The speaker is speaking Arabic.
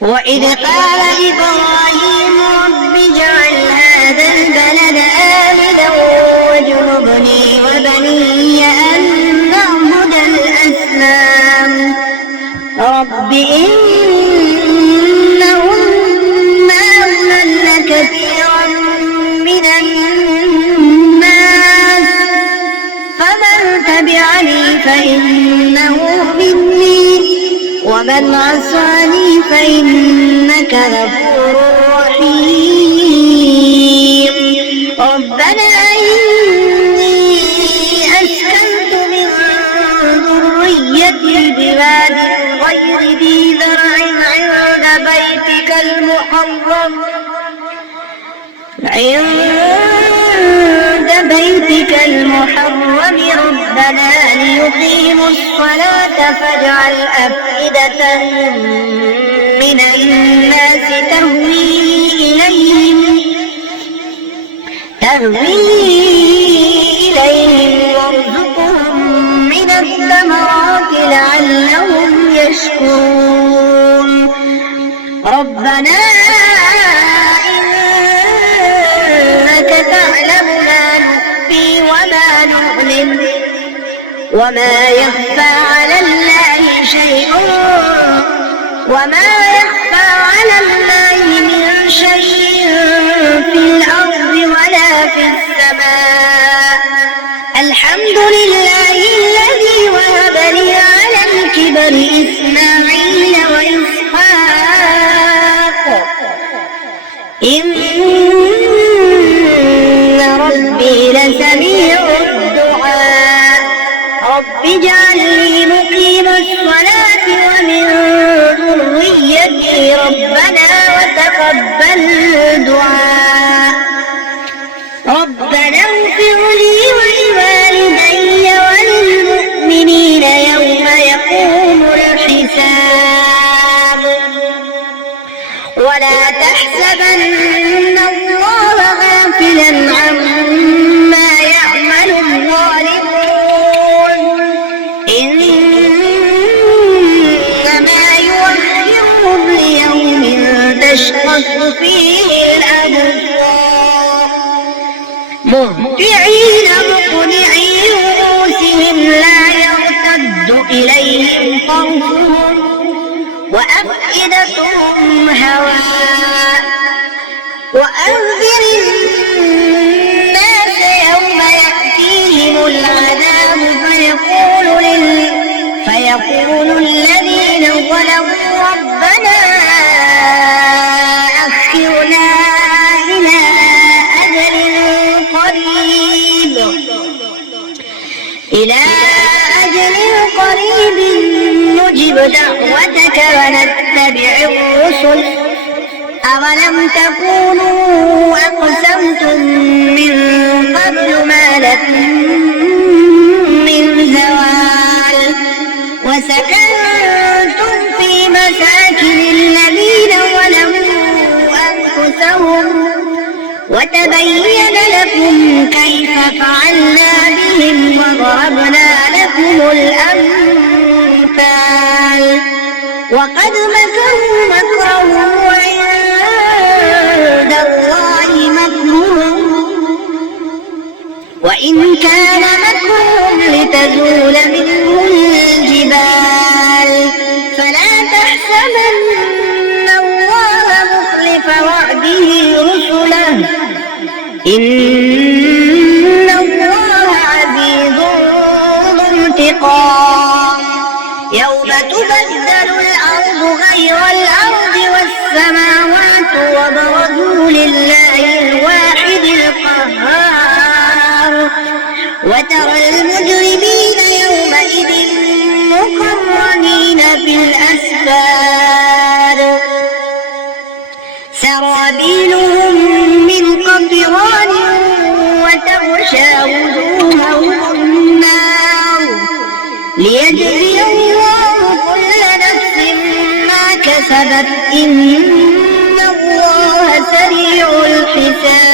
وإذ قال إبراهيم رب اجعل هذا البلد آمنا واجنبني وبني أن نعبد الأصنام رب إنهن أضللن كثيرا من الناس فمن تبعني فإنه مني ومن عصاني فإنك غفور رحيم ربنا إني أسكنت من ذريتي بواد غير ذي زرع عند بيتك المحرم ربنا ليقيموا الصلاة فاجعل أفئدة من الناس تهوي إليهم وارزقهم من الثمرات لعلهم يشكرون ربنا إنك تعلم ما نخفي وما نعلن وما يخفى على الله من شيء في الأرض ولا في السماء الحمد لله الذي وهب لي على الكبر إسماعيل وإسحاق إن ربي لسميع الدعاء رب اجعلني مقيم الصلاة ومن ذريتي ربنا وتقبل دعاء ربنا اغفر لي ولوالدي وللمؤمنين يوم يقوم الحساب ولا تحسبن الله غافلا عما يعمل الظالمون إنما يؤخرهم ليوم تشخص فيه الأبصار مهطعين مقنعي رؤوسهم لا يرتد إليهم طرفهم وأفئدتهم هواء وأنذر الناس يوم يأتيهم العذاب فيقول الذين ظلموا ربنا أخرنا إلى أجل قريب نجب دعوتك ونتبع الرسل أولم تكونوا أقسمتم من قبل ما لكم من زوال وسكنتم في مساكن الذين ظلموا أنفسهم وتبين لكم كيف فعلنا بهم وضربنا لكم الأمثال وقد مكروا مكرهم وعند الله مكرهم وإن كان مكرهم لتزول منه الجبال فلا تحسبن الله مخلف وعده رسله إن الله عزيز ذو انتقام يوم تبدل الأرض غير الأرض والسماوات وبرزوا لله الواحد القهار وترى المجرمين يومئذ مقرنين في الأسفار سرابيلهم من قطران وتغشى وجوههم النار ليجزي الله كل نفس ما كسبت إن الله سريع الحساب